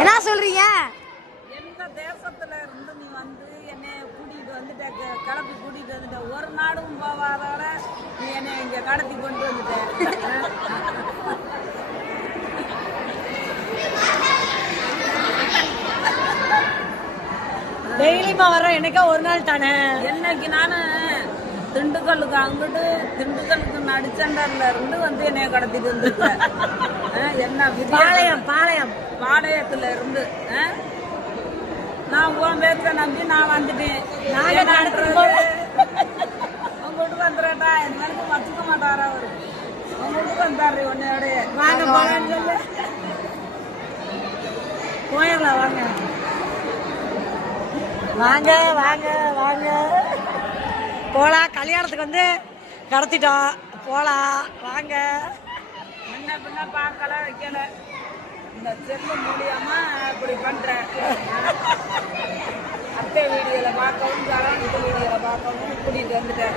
என்ன சொல்றீங்க? எந்த தேசத்துல இருந்து நீ வந்து என்னை கூட்டிட்டு வந்துட்ட, கிளப்பி கூட்டிட்டு வந்துட்ட, ஒரு நாடும் போவாதோட நீ என்னை இங்க கடத்தி கொண்டு வந்துட்ட. டெய்லிமா வர்றோம், என்னைக்கா ஒரு நாள் தானே. என்னைக்கு நானு திண்டுக்கல்லுக்கு அங்கிட்டு திண்டுக்கல்லுக்கு நடுச்சண்டர்ல இருந்து வந்து என்னைய கடத்திட்டு வந்துருக்கேன். என்ன பாளையத்துல இருந்து நான் உன் பேச்ச நம்பி நான் வந்துட்டேன். உங்க வீட்டுக்கு வந்துடுறேன்டா, என் மேலுக்கு வச்சுக்க மாட்டாரா அவரு. உங்க வீட்டுக்கு வந்தாரு உன்னையோட. வாங்க போலான்னு சொல்லு, போயிடலாம். வாங்க வாங்க வாங்க வாங்க போலாம். கல்யாணத்துக்கு வந்து கடத்திட்டோம், போலாம் வாங்க. முன்ன பின்ன பார்க்கல வைக்கல, இந்த செல்லு மூலியமா இப்படி பண்றேன். அத்தை வீடியோல பார்க்கவும் கல்யாணத்து வீடியோல பார்க்கவும் கூட்டிட்டு வந்துட்டேன்.